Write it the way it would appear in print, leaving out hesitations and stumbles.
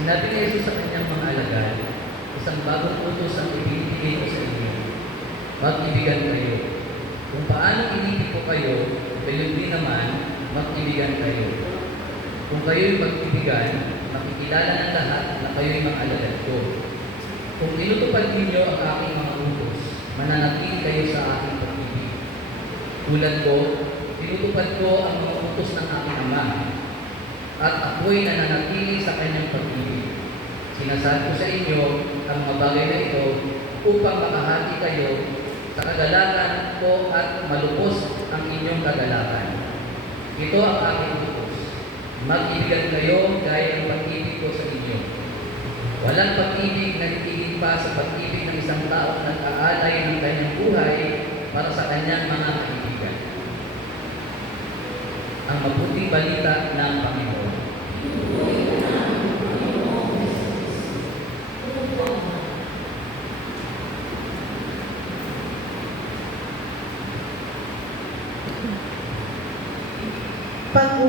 Sinabi ni Jesus sa kanyang mga alagad, isang bagong utos ang ibinibigay ko sa inyo. Mag-ibigan kayo. Kung paano inibig ko kayo, gayon din naman, mag-ibigan kayo. Kung kayo'y mag-ibigan, makikilala ng lahat na kayo'y mga alagad ko. Kung inutupad ninyo ang aking mga utos, mananatili kayo sa aking pag-ibig. Tulad ko, tinutupad ko ang mga utos ng aking Ama, at ako'y nananatili sa kanyang pag-ibig. Sinasabi ko sa inyo ang mga bagay na ito upang makahati kayo sa kagalakan ko at malubos ang inyong kagalakan. Ito ang aking utos. Mag-ibigan kayo gaya ng pag-ibig ko sa inyo. Walang pag-ibig na titigil pa sa pag-ibig ng isang taong nag-aalay ng kanyang buhay para sa kanyang mga kaibigan. Ang mabuting balita ng Panginoon. Pag